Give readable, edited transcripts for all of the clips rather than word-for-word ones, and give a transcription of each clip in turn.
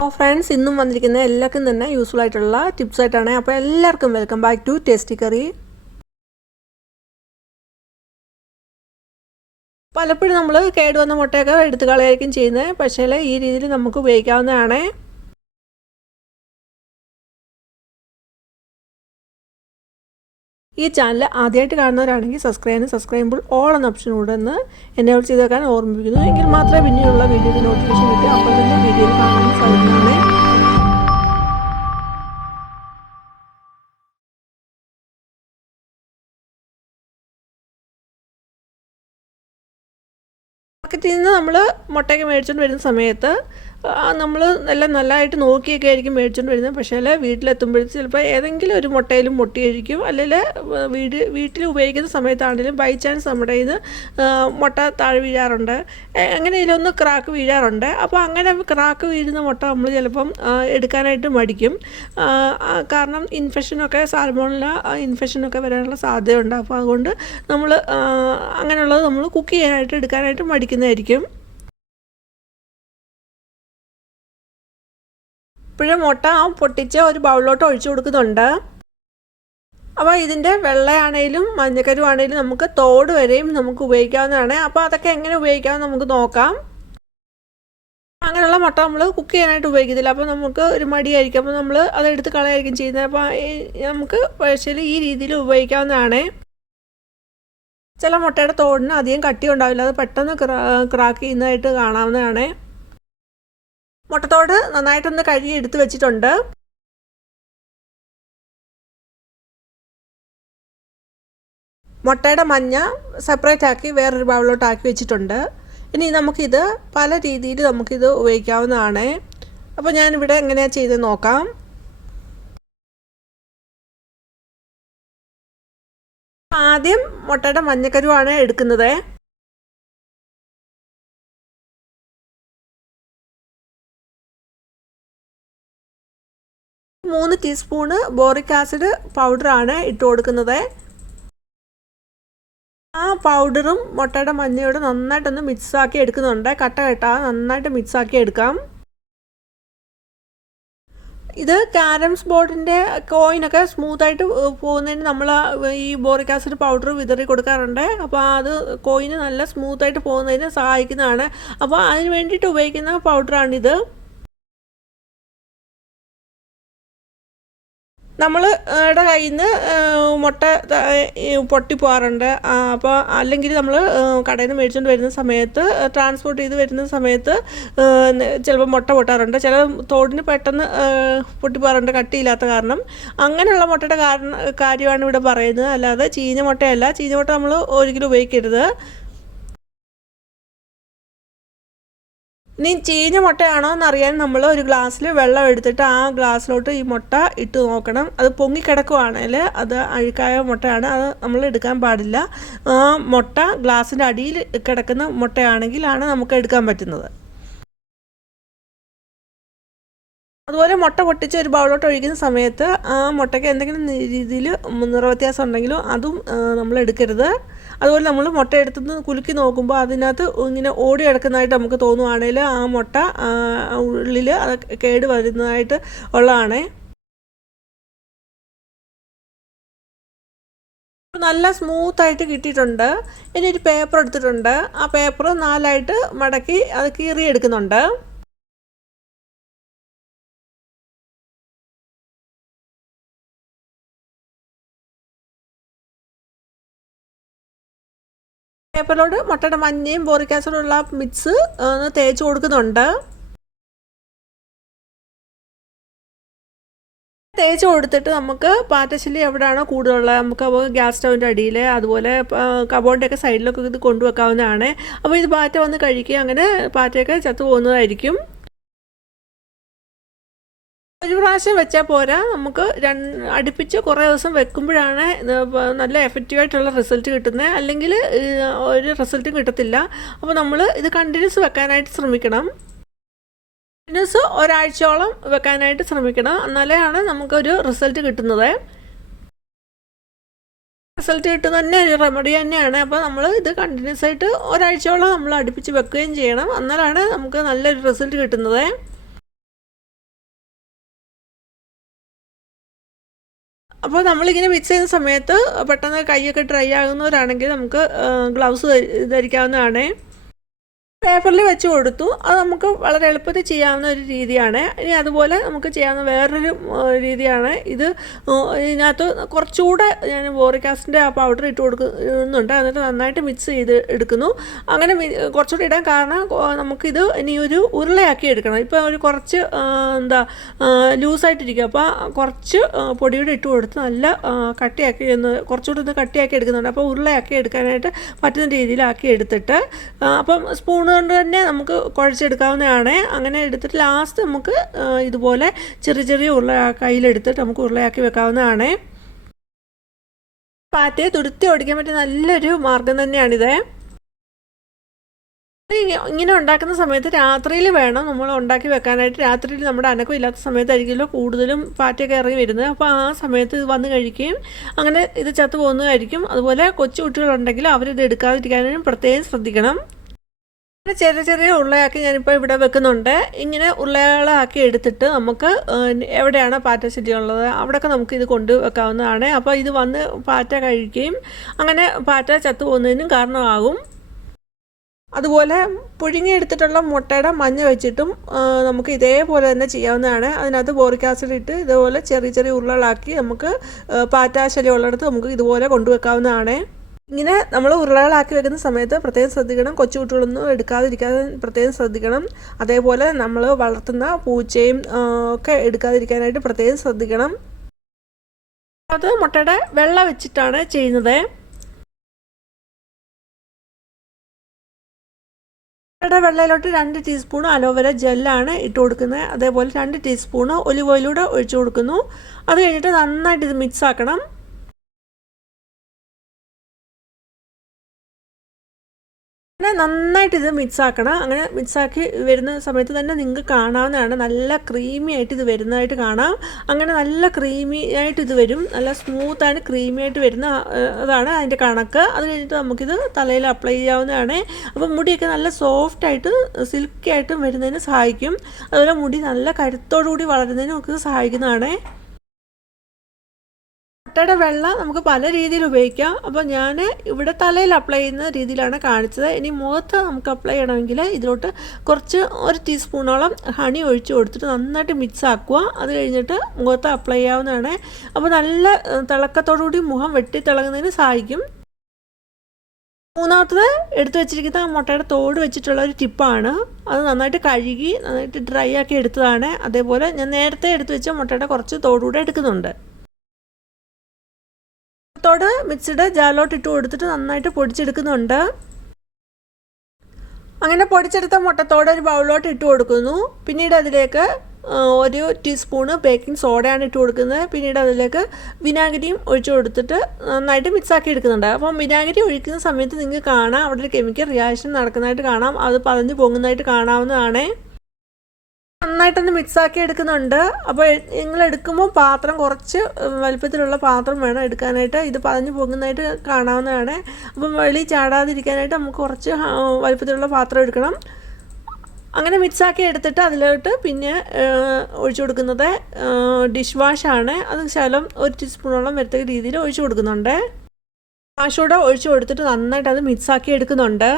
Friends ഇന്നും വന്നിരിക്കുന്ന എല്ലാവർക്കും തന്നെ യൂസ്ഫുൾ ആയിട്ടുള്ള ടിപ്സ് ആയിട്ടാണ്. അപ്പോൾ എല്ലാവർക്കും welcome back to tasty curry. പലപ്പോഴും നമ്മൾ കേടുവന്ന മുട്ടയൊക്കെ എടുത്ത് കളയായിരിക്കും ചെയ്യുന്നത്, പക്ഷേ ഈ രീതിയിൽ നമുക്ക് ഉപയോഗിക്കാവുന്നതാണ്. ഈ ചാനൽ ആദ്യമായിട്ട് കാണുന്നവരാണെങ്കിൽ സബ്സ്ക്രൈബ് ചെയ്യുമ്പോൾ ഓൾ എന്ന ഓപ്ഷൻ കൂടെ ഒന്ന് എനേബിൾ ചെയ്ത് വെക്കാൻ ഓർമ്മിപ്പിക്കുന്നു. എങ്കിൽ മാത്രമേ പിന്നീടുള്ള വീഡിയോയുടെ നോട്ടിഫിക്കേഷൻ കിട്ടുക. അപ്പോൾ തന്നെ വീഡിയോയിൽ കാണാൻ സാധിക്കുന്നതാണ്. മാർക്കറ്റിൽ നിന്ന് നമ്മൾ മുട്ടയൊക്കെ മേടിച്ചുകൊണ്ട് വരുന്ന സമയത്ത് നമ്മൾ നല്ലതായിട്ട് നോക്കിയൊക്കെ ആയിരിക്കും മേടിച്ചുകൊണ്ട് വരുന്നത്. പക്ഷേ വീട്ടിലെത്തുമ്പോഴത്തേക്ക് ചിലപ്പോൾ ഏതെങ്കിലും ഒരു മുട്ടയിലും മുട്ടിയായിരിക്കും, അല്ലെങ്കിൽ വീട്ടിൽ ഉപയോഗിക്കുന്ന സമയത്താണെങ്കിലും ബൈ ചാൻസ് നമ്മുടെ ഇത് മുട്ട താഴെ വീഴാറുണ്ട്, എങ്ങനെയൊന്ന് ക്രാക്ക് വീഴാറുണ്ട്. അപ്പോൾ അങ്ങനെ ക്രാക്ക് വീഴുന്ന മുട്ട നമ്മൾ ചിലപ്പം എടുക്കാനായിട്ട് മടിക്കും. കാരണം ഇൻഫെക്ഷനൊക്കെ സാൽമോണല്ല ഇൻഫെക്ഷനൊക്കെ വരാനുള്ള സാധ്യതയുണ്ട്. അപ്പോൾ അതുകൊണ്ട് നമ്മൾ അങ്ങനെയുള്ളത് നമ്മൾ കുക്ക് ചെയ്യാനായിട്ട് എടുക്കാനായിട്ട് മടിക്കുന്നതായിരിക്കും. ഇപ്പോഴും മുട്ട പൊട്ടിച്ച് ഒരു ബൗളിലോട്ട് ഒഴിച്ചു കൊടുക്കുന്നുണ്ട്. അപ്പോൾ ഇതിൻ്റെ വെള്ളയാണേലും മഞ്ഞക്കരുവാണേലും നമുക്ക് തോട് വരെയും നമുക്ക് ഉപയോഗിക്കാവുന്നതാണ്. അപ്പോൾ അതൊക്കെ എങ്ങനെ ഉപയോഗിക്കാമെന്ന് നമുക്ക് നോക്കാം. അങ്ങനെയുള്ള മുട്ട നമ്മൾ കുക്ക് ചെയ്യാനായിട്ട് ഉപയോഗിക്കത്തില്ല, അപ്പോൾ നമുക്ക് ഒരു മടിയായിരിക്കും. അപ്പോൾ നമ്മൾ അതെടുത്ത് കളയായിരിക്കും ചെയ്യുന്നത്. അപ്പോൾ നമുക്ക് പക്ഷേ ഈ രീതിയിൽ ഉപയോഗിക്കാവുന്നതാണ്. ചില മുട്ടയുടെ തോടിന് അധികം കട്ടി ഉണ്ടാവില്ല, അത് പെട്ടെന്ന് ക്രാക്ക് ചെയ്യുന്നതായിട്ട് കാണാവുന്നതാണ്. മുട്ടത്തോട് നന്നായിട്ടൊന്ന് കഴുകി എടുത്ത് വെച്ചിട്ടുണ്ട്. മുട്ടയുടെ മഞ്ഞ സെപ്പറേറ്റ് ആക്കി വേറൊരു ബൗളിലോട്ട് ആക്കി വെച്ചിട്ടുണ്ട്. ഇനി നമുക്കിത് പല രീതിയിൽ നമുക്കിത് ഉപയോഗിക്കാവുന്നതാണ്. അപ്പോൾ ഞാനിവിടെ എങ്ങനെയാണ് ചെയ്ത് നോക്കാം. ആദ്യം മുട്ടയുടെ മഞ്ഞക്കരുവാണ് എടുക്കുന്നത്. മൂന്ന് ടീസ്പൂണ് ബോറിക് ആസിഡ് പൗഡറാണ് ഇട്ട് കൊടുക്കുന്നത്. ആ പൗഡറും മുട്ടയുടെ മഞ്ഞയോട് നന്നായിട്ടൊന്ന് മിക്സാക്കി എടുക്കുന്നുണ്ട്. കട്ട നന്നായിട്ട് മിക്സാക്കി എടുക്കാം. ഇത് ക്യാരംസ് ബോർഡിൻ്റെ കോയിനൊക്കെ സ്മൂത്തായിട്ട് പോകുന്നതിന് നമ്മൾ ഈ ബോറിക് ആസിഡ് പൗഡർ വിതറി കൊടുക്കാറുണ്ട്. അപ്പോൾ അത് കോയിന് നല്ല സ്മൂത്തായിട്ട് പോകുന്നതിന് സഹായിക്കുന്നതാണ്. അപ്പോൾ അതിന് വേണ്ടിയിട്ട് ഉപയോഗിക്കുന്ന പൗഡറാണിത്. നമ്മളുടെ കയ്യിൽ നിന്ന് മുട്ട പൊട്ടിപ്പോകാറുണ്ട്. അപ്പോൾ അല്ലെങ്കിൽ നമ്മൾ കടയിൽ നിന്ന് മേടിച്ചുകൊണ്ട് വരുന്ന സമയത്ത് ട്രാൻസ്പോർട്ട് ചെയ്ത് വരുന്ന സമയത്ത് ചിലപ്പോൾ മുട്ട പൊട്ടാറുണ്ട്. ചില തോടിന് പെട്ടെന്ന് പൊട്ടിപ്പോകാറുണ്ട് കട്ടിയില്ലാത്ത കാരണം. അങ്ങനെയുള്ള മുട്ടയുടെ കാര്യമാണ് ഇവിടെ പറയുന്നത്, അല്ലാതെ ചീഞ്ഞ മുട്ടയല്ല. ചീഞ്ഞ മുട്ട നമ്മൾ ഒരിക്കലും ഉപയോഗിക്കരുത്. ഇനി ചീഞ്ഞ മുട്ടയാണോ എന്നറിയാൻ നമ്മൾ ഒരു ഗ്ലാസ്സിൽ വെള്ളം എടുത്തിട്ട് ആ ഗ്ലാസ്സിലോട്ട് ഈ മുട്ട ഇട്ട് നോക്കണം. അത് പൊങ്ങിക്കിടക്കുവാണെങ്കിൽ അത് അഴുക്കായ മുട്ടയാണ്, അത് നമ്മൾ എടുക്കാൻ പാടില്ല. ആ മുട്ട ഗ്ലാസ്സിൻ്റെ അടിയിൽ കിടക്കുന്ന മുട്ടയാണെങ്കിലാണ് നമുക്ക് എടുക്കാൻ പറ്റുന്നത്. അതുപോലെ മുട്ട പൊട്ടിച്ച് ഒരു ബൗളോട്ട് ഒഴിക്കുന്ന സമയത്ത് ആ മുട്ടയ്ക്ക് എന്തെങ്കിലും രീതിയിൽ നിറവ്യത്യാസം ഉണ്ടെങ്കിലും അതും നമ്മൾ എടുക്കരുത്. അതുപോലെ നമ്മൾ മുട്ട എടുത്തുനിന്ന് കുലുക്കി നോക്കുമ്പോൾ അതിനകത്ത് ഇങ്ങനെ ഓടി കിടക്കുന്നതായിട്ട് നമുക്ക് തോന്നുവാണെങ്കിൽ ആ മുട്ട ഉള്ളിൽ അത് കേട് വരുന്നതായിട്ട് ഉള്ളതാണ്. നല്ല സ്മൂത്തായിട്ട് കിട്ടിയിട്ടുണ്ട്. ഇനി ഒരു പേപ്പർ എടുത്തിട്ടുണ്ട്. ആ പേപ്പർ നാലായിട്ട് മടക്കി അത് കീറിയെടുക്കുന്നുണ്ട്. പേപ്പറിലോട്ട് മുട്ടയുടെ മഞ്ഞയും ബോറിക് ആസിഡും ഉള്ള മിക്സ് ഒന്ന് തേച്ച് കൊടുക്കുന്നുണ്ട്. തേച്ച് കൊടുത്തിട്ട് നമുക്ക് പാറ്റശല്യം എവിടെയാണോ കൂടുതലുള്ളത് നമുക്ക് ഗ്യാസ് സ്റ്റൗവിൻ്റെ അടിയിൽ അതുപോലെ കബോർഡിൻ്റെയൊക്കെ സൈഡിലൊക്കെ ഇത് കൊണ്ടുവെക്കാവുന്നതാണ്. അപ്പോൾ ഇത് പാറ്റ വന്ന് കഴിക്കുക, അങ്ങനെ പാറ്റയൊക്കെ ചത്തു പോകുന്നതായിരിക്കും. ഒരു പ്രാവശ്യം വെച്ചാൽ പോരാ, നമുക്ക് അടുപ്പിച്ച് കുറേ ദിവസം വെക്കുമ്പോഴാണ് നല്ല എഫക്റ്റീവായിട്ടുള്ള റിസൾട്ട് കിട്ടുന്നത്. അല്ലെങ്കിൽ ഒരു റിസൾട്ടും കിട്ടത്തില്ല. അപ്പോൾ നമ്മൾ ഇത് കണ്ടിന്യൂസ് വെക്കാനായിട്ട് ശ്രമിക്കണം. കണ്ടിന്യൂസ് ഒരാഴ്ചയോളം വെക്കാനായിട്ട് ശ്രമിക്കണം, എന്നാലാണ് നമുക്കൊരു റിസൾട്ട് കിട്ടുന്നത്. റിസൾട്ട് കിട്ടുന്നത് തന്നെ ഒരു റെമഡി തന്നെയാണ്. അപ്പോൾ നമ്മൾ ഇത് കണ്ടിന്യൂസ് ആയിട്ട് ഒരാഴ്ചയോളം നമ്മൾ അടുപ്പിച്ച് വെക്കുകയും ചെയ്യണം, എന്നാലാണ് നമുക്ക് നല്ലൊരു റിസൾട്ട് കിട്ടുന്നത്. അപ്പോൾ നമ്മളിങ്ങനെ മിക്സ് ചെയ്യുന്ന സമയത്ത് പെട്ടെന്ന് കൈയൊക്കെ ഡ്രൈ ആകുന്നവരാണെങ്കിൽ നമുക്ക് ഗ്ലൗസ് ധരിക്കാവുന്നതാണ്. പേപ്പറിൽ വെച്ച് കൊടുത്തു. അത് നമുക്ക് വളരെ എളുപ്പത്തിൽ ചെയ്യാവുന്ന ഒരു രീതിയാണ്. ഇനി അതുപോലെ നമുക്ക് ചെയ്യാവുന്ന വേറൊരു രീതിയാണ് ഇത്. ഇതിനകത്ത് കുറച്ചുകൂടെ ഞാൻ ബോറിക് ആസിഡിൻ്റെ ആ പൗഡർ ഇട്ട് കൊടുക്കുന്നുണ്ട്. എന്നിട്ട് നന്നായിട്ട് മിക്സ് ചെയ്ത് എടുക്കുന്നു. അങ്ങനെ കുറച്ചുകൂടി ഇടാൻ കാരണം നമുക്കിത് ഇനി ഒരു ഉരുളയാക്കി എടുക്കണം. ഇപ്പോൾ ഒരു കുറച്ച് ലൂസായിട്ടിരിക്കും. അപ്പോൾ കുറച്ച് പൊടിയുടെ ഇട്ട് കൊടുത്ത് നല്ല കട്ടിയാക്കി കുറച്ചുകൂടി ഒന്ന് കട്ടിയാക്കി എടുക്കുന്നുണ്ട്. അപ്പോൾ ഉരുളയാക്കി എടുക്കാനായിട്ട് പറ്റുന്ന രീതിയിലാക്കി എടുത്തിട്ട് അപ്പം സ്പൂൺ കൊണ്ട് തന്നെ നമുക്ക് കുഴച്ചെടുക്കാവുന്നതാണ്. അങ്ങനെ എടുത്തിട്ട് ലാസ്റ്റ് നമുക്ക് ഇതുപോലെ ചെറിയ ചെറിയ ഉരുള കയ്യിലെടുത്തിട്ട് നമുക്ക് ഉരുളയാക്കി വെക്കാവുന്നതാണ്. പാറ്റയെ തുരുത്തി ഓടിക്കാൻ പറ്റിയ നല്ലൊരു മാർഗം തന്നെയാണിത്. ഇങ്ങനെ ഉണ്ടാക്കുന്ന സമയത്ത് രാത്രിയിൽ വേണം നമ്മൾ ഉണ്ടാക്കി വെക്കാനായിട്ട്. രാത്രിയിൽ നമ്മുടെ അനക്കം ഇല്ലാത്ത സമയത്തായിരിക്കുമല്ലോ കൂടുതലും പാറ്റയൊക്കെ ഇറങ്ങി വരുന്നത്. അപ്പോൾ ആ സമയത്ത് ഇത് വന്ന് കഴിക്കുകയും അങ്ങനെ ഇത് ചത്തു പോകുന്നതായിരിക്കും. അതുപോലെ കൊച്ചു കുട്ടികളുണ്ടെങ്കിൽ അവരിത് എടുക്കാതിരിക്കാനും പ്രത്യേകം ശ്രദ്ധിക്കണം. ചെറിയ ചെറിയ ഉരുളയാക്കി ഞാനിപ്പോൾ ഇവിടെ വെക്കുന്നുണ്ട്. ഇങ്ങനെ ഉരുളകളാക്കി എടുത്തിട്ട് നമുക്ക് എവിടെയാണ് പാറ്റ ശല്യമുള്ളത് അവിടെയൊക്കെ നമുക്ക് ഇത് കൊണ്ട് വെക്കാവുന്നതാണ്. അപ്പോൾ ഇത് വന്ന് പാറ്റ കഴിക്കുകയും അങ്ങനെ പാറ്റ ചത്തു പോകുന്നതിനും കാരണമാകും. അതുപോലെ പുഴുങ്ങിയെടുത്തിട്ടുള്ള മുട്ടയുടെ മഞ്ഞ വെച്ചിട്ടും നമുക്ക് ഇതേപോലെ തന്നെ ചെയ്യാവുന്നതാണ്. അതിനകത്ത് ബോറിക് ആസിഡ് ഇട്ട് ഇതുപോലെ ചെറിയ ചെറിയ ഉരുളകളാക്കി നമുക്ക് പാറ്റ ശല്യമുള്ളിടത്ത് നമുക്ക് ഇതുപോലെ കൊണ്ടുവെക്കാവുന്നതാണ്. ഇങ്ങനെ നമ്മൾ ഉരുളകളാക്കി വെക്കുന്ന സമയത്ത് പ്രത്യേകം ശ്രദ്ധിക്കണം. കൊച്ചുകുട്ടികളൊന്നും എടുക്കാതിരിക്കാതെ പ്രത്യേകം ശ്രദ്ധിക്കണം. അതേപോലെ നമ്മൾ വളർത്തുന്ന പൂച്ചയും ഒക്കെ എടുക്കാതിരിക്കാനായിട്ട് പ്രത്യേകം ശ്രദ്ധിക്കണം. അത് മുട്ടയുടെ വെള്ള വെച്ചിട്ടാണ് ചെയ്യുന്നത്. മുട്ടയുടെ വെള്ളയിലോട്ട് 2 ടീസ്പൂൺ അലോവേര ജെല്ലാണ് ഇട്ട് കൊടുക്കുന്നത്. അതേപോലെ 2 ടീസ്പൂൺ ഒലിവ് ഓയിലൂടെ ഒഴിച്ചു കൊടുക്കുന്നു. അത് കഴിഞ്ഞിട്ട് നന്നായിട്ട് ഇത് മിക്സ് ആക്കണം. അങ്ങനെ നന്നായിട്ട് ഇത് മിക്സ് ആക്കണം. അങ്ങനെ മിക്സാക്കി വരുന്ന സമയത്ത് തന്നെ നിങ്ങൾക്ക് കാണാവുന്നതാണ് നല്ല ക്രീമി ആയിട്ട് ഇത് വരുന്നതായിട്ട് കാണാം. അങ്ങനെ നല്ല ക്രീമി ആയിട്ട് ഇത് വരും. നല്ല സ്മൂത്തായിട്ട് ക്രീമി ആയിട്ട് വരുന്ന അതാണ് അതിൻ്റെ കണക്ക്. അത് കഴിഞ്ഞിട്ട് നമുക്കിത് തലയിൽ അപ്ലൈ ചെയ്യാവുന്നതാണ്. അപ്പോൾ മുടിയൊക്കെ നല്ല സോഫ്റ്റായിട്ട് സിൽക്കി ആയിട്ടും വരുന്നതിന് സഹായിക്കും. അതുപോലെ മുടി നല്ല കരുത്തോടുകൂടി വളരുന്നതിനും നമുക്ക് സഹായിക്കുന്നതാണ്. മുട്ടയുടെ വെള്ള നമുക്ക് പല രീതിയിൽ ഉപയോഗിക്കാം. അപ്പോൾ ഞാൻ ഇവിടെ തലയിൽ അപ്ലൈ ചെയ്യുന്ന രീതിയിലാണ് കാണിച്ചത്. ഇനി മുഖത്ത് നമുക്ക് അപ്ലൈ ചെയ്യണമെങ്കിൽ ഇതിലോട്ട് കുറച്ച് 1 ടീസ്പൂണോളം ഹണി ഒഴിച്ച് കൊടുത്തിട്ട് നന്നായിട്ട് മിക്സ് ആക്കുക. അത് കഴിഞ്ഞിട്ട് മുഖത്ത് അപ്ലൈ ചെയ്യാവുന്നതാണ്. അപ്പോൾ നല്ല തിളക്കത്തോടുകൂടി മുഖം വെട്ടി തിളങ്ങുന്നതിന് സഹായിക്കും. മൂന്നാമത്തത് എടുത്തു വെച്ചിരിക്കുന്ന മുട്ടയുടെ തോട് വെച്ചിട്ടുള്ള ഒരു ടിപ്പാണ്. അത് നന്നായിട്ട് കഴുകി നന്നായിട്ട് ഡ്രൈ ആക്കി എടുത്തതാണ്. അതേപോലെ ഞാൻ നേരത്തെ എടുത്തു വെച്ച മുട്ടയുടെ കുറച്ച് തോടുകൂടെ എടുക്കുന്നുണ്ട്. തോട് മിക്സിയുടെ ജാറിലോട്ട് ഇട്ട് കൊടുത്തിട്ട് നന്നായിട്ട് പൊടിച്ചെടുക്കുന്നുണ്ട്. അങ്ങനെ പൊടിച്ചെടുത്ത മുട്ടത്തോട് ഒരു ബൗളിലോട്ട് ഇട്ട് കൊടുക്കുന്നു. പിന്നീട് അതിലേക്ക് 1 ടീസ്പൂണ് ബേക്കിംഗ് സോഡയാണ് ഇട്ട് കൊടുക്കുന്നത്. പിന്നീട് അതിലേക്ക് വിനാഗിരിയും ഒഴിച്ചു കൊടുത്തിട്ട് നന്നായിട്ട് മിക്സാക്കി എടുക്കുന്നുണ്ട്. അപ്പം വിനാഗിരി ഒഴിക്കുന്ന സമയത്ത് നിങ്ങൾക്ക് കാണാം അവിടെ ഒരു കെമിക്കൽ റിയാക്ഷൻ നടക്കുന്നതായിട്ട് കാണാം. അത് പതഞ്ഞ് പൊങ്ങുന്നതായിട്ട് കാണാവുന്നതാണ്. നന്നായിട്ടൊന്ന് മിക്സാക്കി എടുക്കുന്നുണ്ട്. അപ്പോൾ നിങ്ങൾ എടുക്കുമ്പോൾ പാത്രം കുറച്ച് വലുപ്പത്തിലുള്ള പാത്രം വേണം എടുക്കാനായിട്ട്. ഇത് പതഞ്ഞ് പോകുന്നതായിട്ട് കാണാവുന്നതാണ്. അപ്പം വെളി ചാടാതിരിക്കാനായിട്ട് നമുക്ക് കുറച്ച് വലുപ്പത്തിലുള്ള പാത്രം എടുക്കണം. അങ്ങനെ മിക്സാക്കി എടുത്തിട്ട് അതിലോട്ട് പിന്നെ ഒഴിച്ചു കൊടുക്കുന്നത് ഡിഷ് വാഷാണ്. അത് ശകലം 1 ടീസ്പൂണോളം വരത്തക്ക രീതിയിൽ ഒഴിച്ചു കൊടുക്കുന്നുണ്ട്. വാഷൂടെ ഒഴിച്ചു കൊടുത്തിട്ട് നന്നായിട്ട് അത് മിക്സാക്കി എടുക്കുന്നുണ്ട്.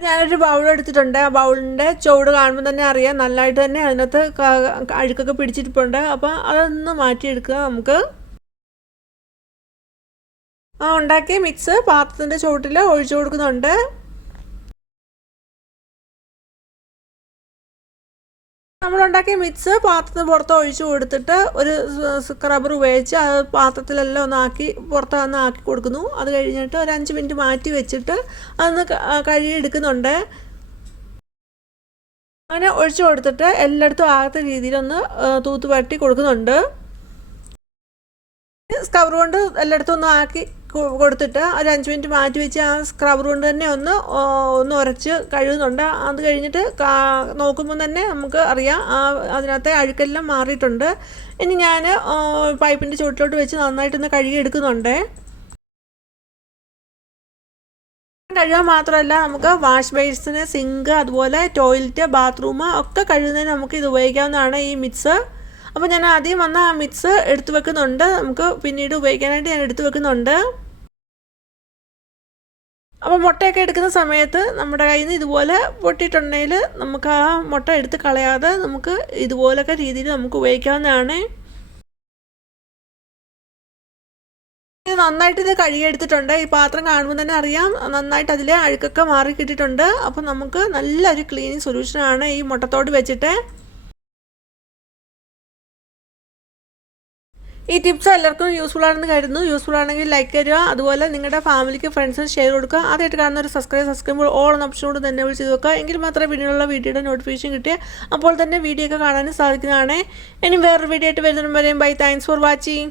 ഞാനൊരു ബൗൾ എടുത്തിട്ടുണ്ട്. ആ ബൗളിൻ്റെ ചുവട് കാണുമ്പോൾ തന്നെ അറിയാം നല്ലതായിട്ട് തന്നെ അതിനകത്ത് അഴുക്കൊക്കെ പിടിച്ചിരിപ്പുണ്ട്. അപ്പോൾ അതൊന്ന് മാറ്റിയെടുക്കുക നമുക്ക്. ഉണ്ടാക്കിയ മിക്സ് പാത്രത്തിൻ്റെ ചുവട്ടിൽ ഒഴിച്ചു കൊടുക്കുന്നുണ്ട്. നമ്മളുണ്ടാക്കിയ മിക്സ് പാത്രത്തിന് പുറത്ത് ഒഴിച്ചു കൊടുത്തിട്ട് ഒരു സ്ക്രബ്ബർ ഉപയോഗിച്ച് അത് പാത്രത്തിലെല്ലാം പുറത്ത് ആക്കി കൊടുക്കുന്നു. അത് കഴിഞ്ഞിട്ട് ഒരു 5 മിനിറ്റ് മാറ്റി വെച്ചിട്ട് അതൊന്ന് കഴുകിയെടുക്കുന്നുണ്ട്. അങ്ങനെ ഒഴിച്ചു കൊടുത്തിട്ട് എല്ലായിടത്തും ആകാത്ത രീതിയിലൊന്ന് തൂത്ത് പുരട്ടി കൊടുക്കുന്നുണ്ട്. സ്ക്രബ്ബർ കൊണ്ട് എല്ലായിടത്തും ഒന്ന് ആക്കി കൊടുത്തിട്ട് ഒരു 5 മിനിറ്റ് മാറ്റി വെച്ച് ആ സ്ക്രബ്ബർ കൊണ്ട് തന്നെ ഒന്ന് ഉരച്ച് കഴുകുന്നുണ്ട്. അത് കഴിഞ്ഞിട്ട് നോക്കുമ്പോൾ തന്നെ നമുക്ക് അറിയാം അതിനകത്തെ അഴുക്കെല്ലാം മാറിയിട്ടുണ്ട്. ഇനി ഞാൻ പൈപ്പിൻ്റെ ചുവട്ടിലോട്ട് വെച്ച് നന്നായിട്ടൊന്ന് കഴുകി എടുക്കുന്നുണ്ട്. കഴുകാൻ മാത്രമല്ല നമുക്ക് വാഷ് ബേസിന്, സിങ്ക്, അതുപോലെ ടോയ്ലറ്റ്, ബാത്റൂം ഒക്കെ കഴുകുന്നതിന് നമുക്ക് ഇത് ഉപയോഗിക്കാവുന്നതാണ് ഈ മിക്സ്. അപ്പോൾ ഞാൻ ആദ്യം വന്ന ആ മിക്സ് എടുത്തു വെക്കുന്നുണ്ട്, നമുക്ക് പിന്നീട് ഉപയോഗിക്കാനായിട്ട് ഞാൻ എടുത്തു വെക്കുന്നുണ്ട്. അപ്പോൾ മുട്ടയൊക്കെ എടുക്കുന്ന സമയത്ത് നമ്മുടെ കയ്യിൽ നിന്ന് ഇതുപോലെ പൊട്ടിയിട്ടുണ്ടെങ്കിൽ നമുക്ക് ആ മുട്ട എടുത്ത് കളയാതെ നമുക്ക് ഇതുപോലൊക്കെ രീതിയിൽ നമുക്ക് ഉപയോഗിക്കാവുന്നതാണ്. നന്നായിട്ട് ഇത് കഴുകിയെടുത്തിട്ടുണ്ട്. ഈ പാത്രം കാണുമ്പോൾ തന്നെ അറിയാം നന്നായിട്ട് അതിലെ അഴുക്കൊക്കെ മാറി കിട്ടിയിട്ടുണ്ട്. അപ്പോൾ നമുക്ക് നല്ലൊരു ക്ലീനിങ് സൊല്യൂഷനാണ് ഈ മുട്ടത്തോട് വെച്ചിട്ട്. ഈ ടിപ്സ് എല്ലാവർക്കും യൂസ്ഫുൾ ആണെന്ന് കരുതുന്നു. യൂസ്ഫുൾ ആണെങ്കിൽ ലൈക്ക് തരിക, അതുപോലെ നിങ്ങളുടെ ഫാമിലിക്ക് ഫ്രണ്ട്സിന് ഷെയർ കൊടുക്കുക. ആദ്യമായിട്ട് കാണുന്ന ഒരു സബ്സ്ക്രൈബ് ഓൾ എന്ന ഓപ്ഷനോട് തന്നെ ചെയ്ത് വെക്കുക. എങ്കിൽ മാത്രമേ പിന്നീടുള്ള വീഡിയോയുടെ നോട്ടിഫിക്കേഷൻ കിട്ടിയ അപ്പോൾ തന്നെ വീഡിയോ ഒക്കെ കാണാനും സാധിക്കുന്നതാണ്. ഇനി വേറൊരു വീഡിയോ ആയിട്ട് വരുന്നതിന് വരെയും ബൈ. Thanks for watching.